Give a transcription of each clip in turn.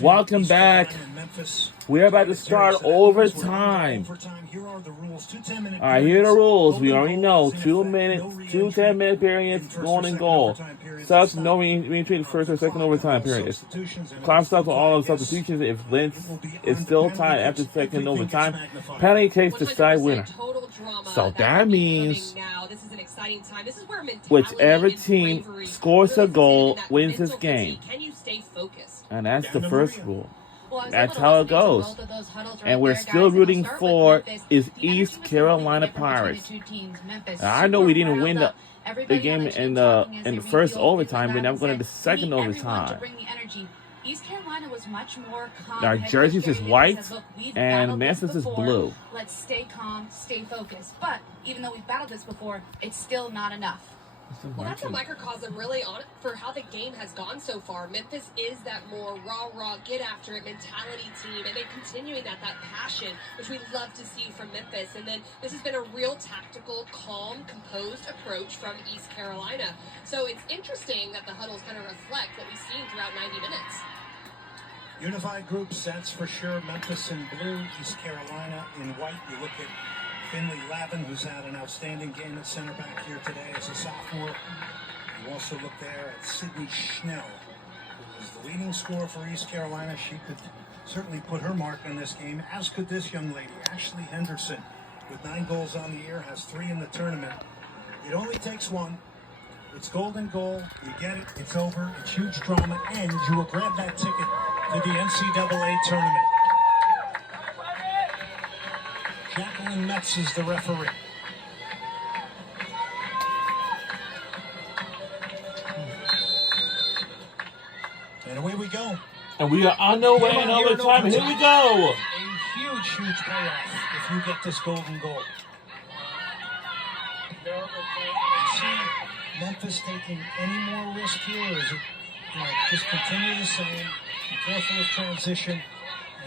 Welcome back. We're about to start overtime. All right, here are the rules. We already know 2 minutes, 2 10-minute periods, golden goal. Subs no between the first or second overtime periods. Clock stops for all of the substitutions if Lynch is still tied after second overtime. Penalty takes the side winner. So that means whichever team scores a goal wins this game. And that's the first rule. That's how it goes. And we're still rooting for is East Carolina Pirates. I know we didn't win the game in the first overtime, but now we're going to the second overtime. East Carolina was much more calm. Our jerseys is white and Memphis is blue. Let's stay calm, stay focused. But even though we've battled this before, it's still not enough. Well, that's a microcosm really on for how the game has gone so far. Memphis is that more raw, get after it mentality team, and they're continuing that passion, which we love to see from Memphis. And then this has been a real tactical, calm, composed approach from East Carolina. So it's interesting that the huddles kind of reflect what we've seen throughout 90 minutes. Unified groups, that's for sure. Memphis in blue, East Carolina in white. You look at Finley Lavin, who's had an outstanding game at center back here today as a sophomore. You also look there at Sydney Schnell, who is the leading scorer for East Carolina. She could certainly put her mark on this game, as could this young lady, Ashley Henderson, with 9 goals on the year, has 3 in the tournament. It only takes one. It's golden goal. You get it. It's over. It's huge drama, and you will grab that ticket to the NCAA tournament. Jacqueline Metz is the referee. And away we go. And we are on the way in overtime. Here we go. A huge payoff if you get this golden goal. See Memphis taking any more risk here, or is it just continue the same, be careful of transition,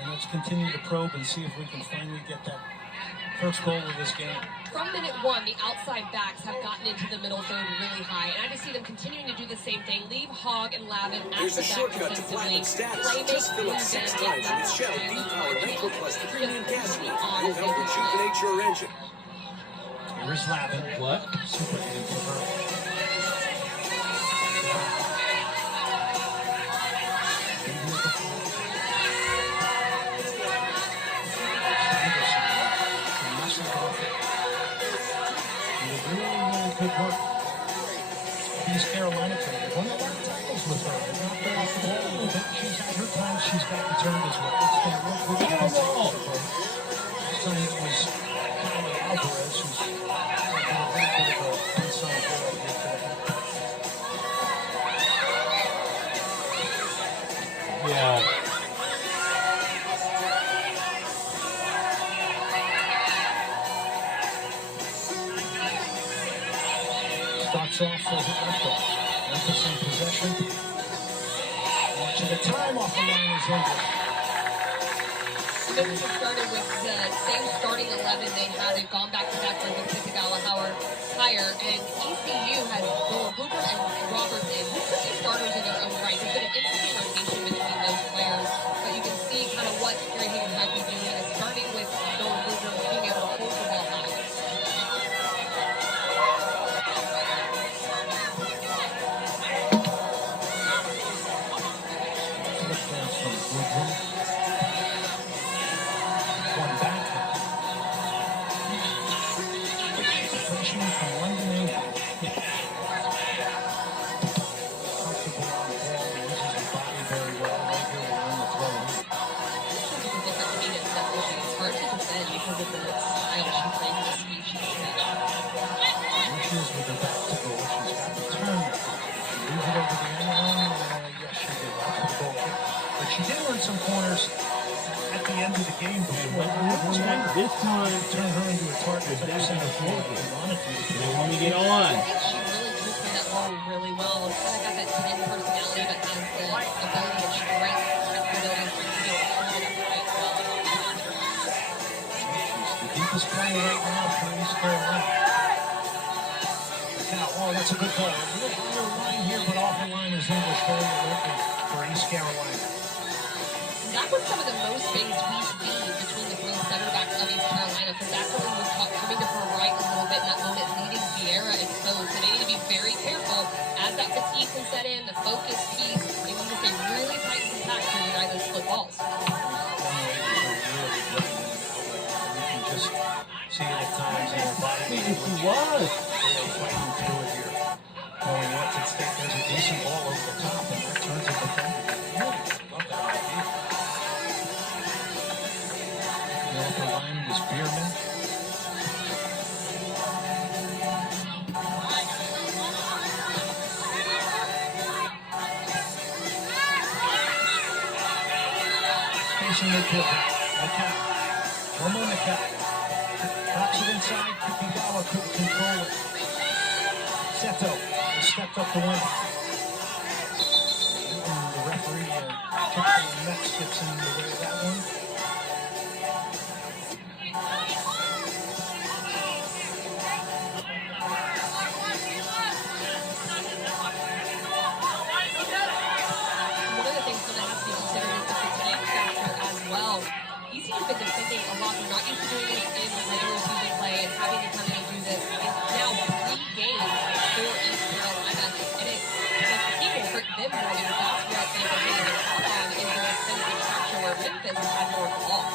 and let's continue to probe and see if we can finally get that first goal of this game. From minute 1, the outside backs have gotten into the middle third really high, and I just see them continuing to do the same thing. Leave Hogg and Lavin at Here's the a back shortcut to platinum status. Just fill up 6 times with Shell V-Power Nitro Plus, the premium gasoline. Will help rejuvenate your engine. Here's Lavin. What? Super game for her. Good work. East Carolina turned. One of our tackles with her. She's had her time. She's got returned as well. It's been a real good ball. This time it was Kylie Alvarez, who's been a little bit of a inside ball here. Yeah. Starts off as it left off. Memphis in possession. Watching the time off the line is English. Memphis has started with the same starting 11 they had. They've gone back-to-back with Kitagawa higher, and ECU has Noah Hooper and Robertson, who could be starters in their own right. There's been an interesting rotation between those players, but you can see kind of what Gary Higgins has been doing, starting with Noah Hooper being able to hold the ball high. One back. Freshman from London, England. Comfortable on the ball. He uses his body very well. Right here, we're on the throw. It's hard to defend because of the style she plays and the speed she plays. Here she is with her back to goal. She's got the turn. She moves it over the end line. Yes, she did. That's the goal kick. But she did win some corners at the end of the game before. This time, Turn her into a target. They sent her forward. They wanted to. they want me to get on. I think she really drew for that ball really well. She's kind of got that tin personality, but has the ability to strike She's the deepest player right now for East Carolina. Now, oh, that's a good ball. A little higher line here, but off the line is English very looking. for East Carolina. That was some of the most space we've seen between the three center backs of East Carolina. Zachary was caught coming to her right a little bit in that moment, leading Sierra exposed. So they need to be very careful as that fatigue can set in, the focus piece. They need to stay really tight and compact to deny those split balls. Just see it at times in their body. He was. They're fighting through it here. Going once at stake, there's a decent ball over the top, and that turns it defender. Love that idea. The upper line was Bierman. Facing the kill. One more Nickel. Knocks it inside. Kipigawa couldn't control it. Seto has stepped up to win. And the referee, Captain Metz, gets in the way of that one. One of the things that has to be considered is the fatigue factor as well. These teams have been defending a lot. They're not used to doing this in regular season play, and having to come in and do this is now 3 games for East Carolina. And the fatigue will hurt them more because that's what they were able to tap on in their defensive structure where Memphis has had more of the ball.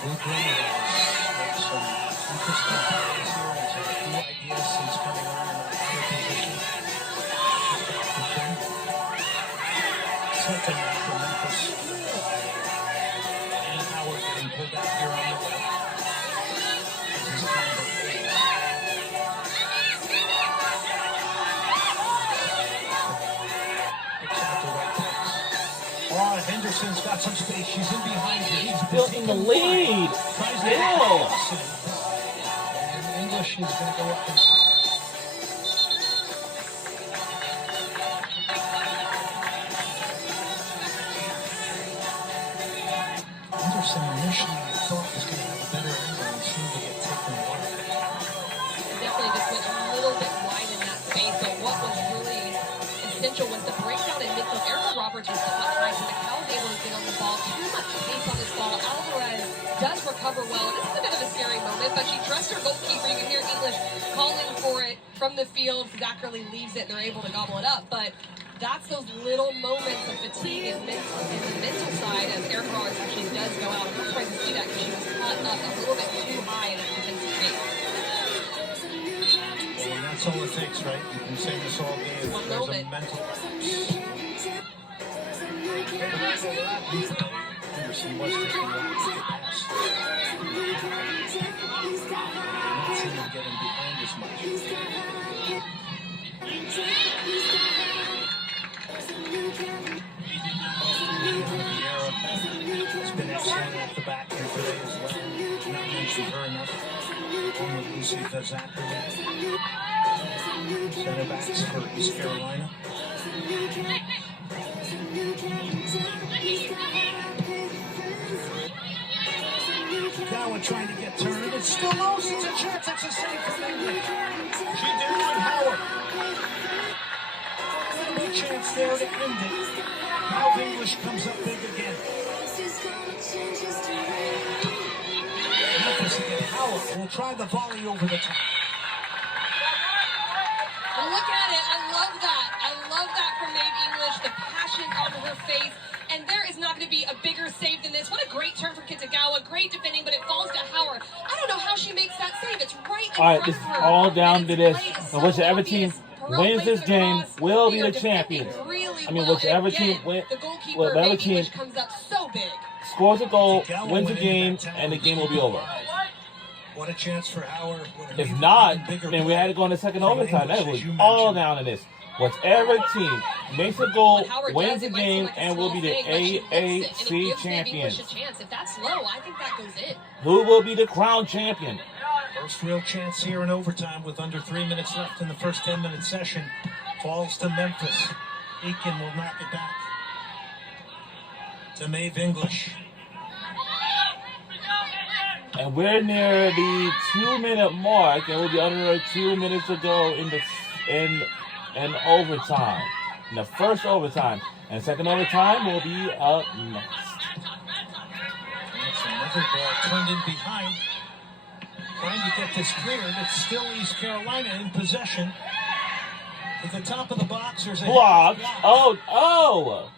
Blue Green has some interesting plays here. Has had a few ideas since coming on in that other position. Second for Memphis. And Howard getting pulled out here on the left. This is number 8. Picks out the right backs. Oh, Henderson's got some space. She's in behind him. He's Still in the lead. Tries to Still. and English is going to go up inside. Anderson initially thought was going to have a better angle and seemed to get taken wide. Definitely just went a little bit wide in that space, but what was really essential was the breakdown in midfield. Erica Roberts was caught high, so McCall was able to get on the ball. Too much pace on this ball. Alvarez does recover well. This is a bit of a scary moment, but she trusts her goalkeeper. You can hear English calling for it from the field. Zachary leaves it, and they're able to gobble it up, but that's those little moments of fatigue and the mental side as Erica Roberts actually does go out. I'm not surprised to see that because she was caught up a little bit too high in the defensive space. Well, and that's all it takes, right? You've been saying this all game. One There's a moment. mental Henderson was taking a lot to get past. Not seeing him getting behind as much. Vieira has been excellent at the back here today as well. Not mentioned her enough. One with Lucy Zachary. Center backs for East Carolina. Gowan trying to get turned. It's still loose. It's a chance. It's a save from English. She did it with Howard. No chance there to end it. Now English comes up big again. Memphis again. Howard will try the volley over the top. And look at it. I love that. I love that from Maeve English. The passion on her face. And there is not going to be a bigger save than this. What a great turn from Kitagawa. Great defending, but it falls to Howard. I don't know how she makes that save. It's right in All right, front this of is her. all down And to it's this. played And so whichever team obvious. Perot wins plays this it game across. will be They are the defending champions. really I mean, well. whichever And team again, win, the goalkeeper, whatever Maeve team English, comes up so big. scores a goal, wins the game, and the game will be over. What a chance for Howard. What an If even not, bigger then we had to go into second overtime. That English, was as you all mentioned. down to this. Whichever team makes a goal, When Howard wins does, the it might seem game, like a and will be small the thing, but she lifts it, and it AAC gives Maeve champions. English a chance. If that's low, I think that goes in. Who will be the crown champion? First real chance here in overtime with under 3 minutes left in the first 10-minute session. Falls to Memphis. Aiken will knock it back to Maeve English. And we're near the 2-minute mark, and we'll be under 2 minutes to go in in overtime. In the first overtime. And second overtime will be up next. That's another ball turned in behind. Trying to get this cleared. It's still East Carolina in possession. At the top of the box, there's a Block. block. Oh.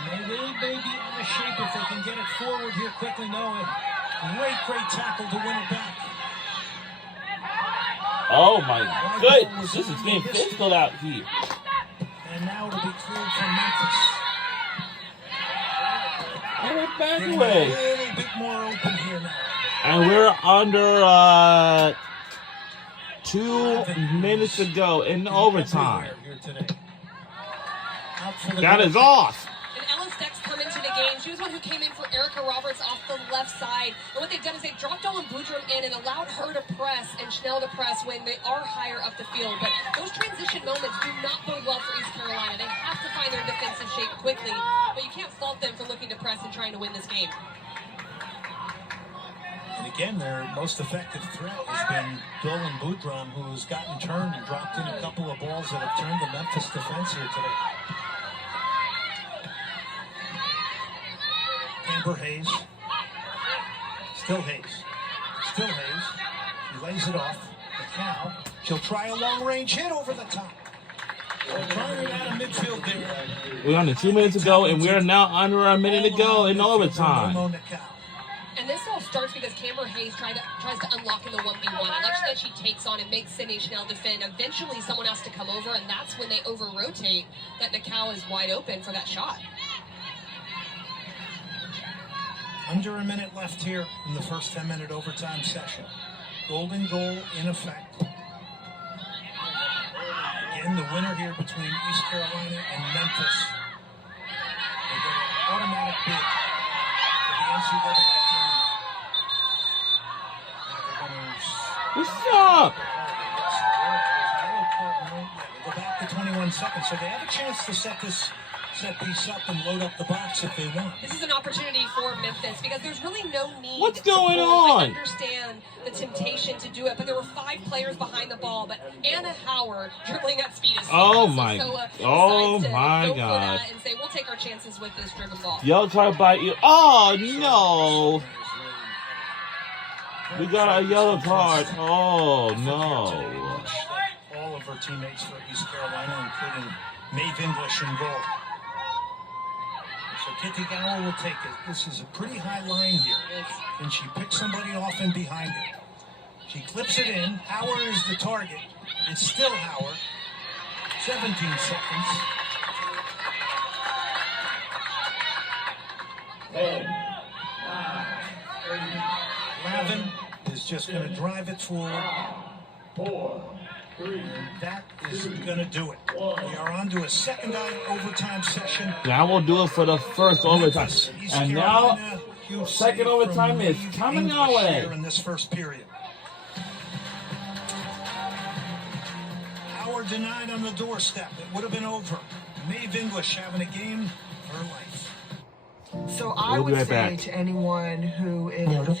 And they really may be out of shape if they can get it forward here quickly. No, a great tackle to win it back. Oh my goodness. This is getting physical out here. And now it'll be cleared from Memphis. And we're back Getting away. a little bit more open here now. And we're under 2 minutes to go in overtime. Here today. Out for the That goal. is off. And Ella Steck's come into the game. She was one who came in for Erica Roberts off the left side. And what they've done is they've dropped Ellen Boudreaux in and allowed her to press and Schnell to press when they are higher up the field. But those transition moments do not bode well for East Carolina. They have to find their defensive shape quickly. But you can't fault them for looking to press and trying to win this game. And again, their most effective threat has been Dolan Boudreaux, who's gotten turned and dropped in a couple of balls that have turned the Memphis defense here today. Amber Hayes. Still Hayes. He lays it off. McCow. She'll try a long-range hit over the top. Trying it out of midfield there. We're under 2 minutes to go, and we are now under a minute to go in overtime. And this all starts because Camber Hayes tries to unlock in the 1v1. Election that she takes on and makes Sydney Schnell defend. Eventually, someone has to come over, and that's when they over-rotate that Nakao is wide open for that shot. Under a minute left here in the first 10-minute overtime session. Golden goal in effect. Again, the winner here between East Carolina and Memphis. They get an automatic bid for the NCAA tournament. What's up? They go back to 21 seconds, so they have a chance to set this set piece up and load up the box if they want. This is an opportunity for Memphis because there's really no need. What's to going pull. on? I understand the temptation to do it, but there were 5 players behind the ball. But Anna Howard dribbling at speed is Oh so my- Soa oh decides to my go for God. that and say we'll take our chances with this driven ball. Y'all try to bite you. Oh no. We got a yellow card. Oh no. All of her teammates for East Carolina, including Maeve English in goal. So Kitty Gower will take it. This is a pretty high line here. And she picks somebody off in behind it. She clips it in. Howard is the target. It's still Howard. 17 seconds. Lavin is just going to drive it forward. And that is going to do it. We are on to a second overtime session. Now we'll do it for the first overtime. And now, second overtime is coming our way. Here in this first period. Howard denied on the doorstep. It would have been over. Maeve English having a game of her life. So I We'll be would right say back. to anyone who is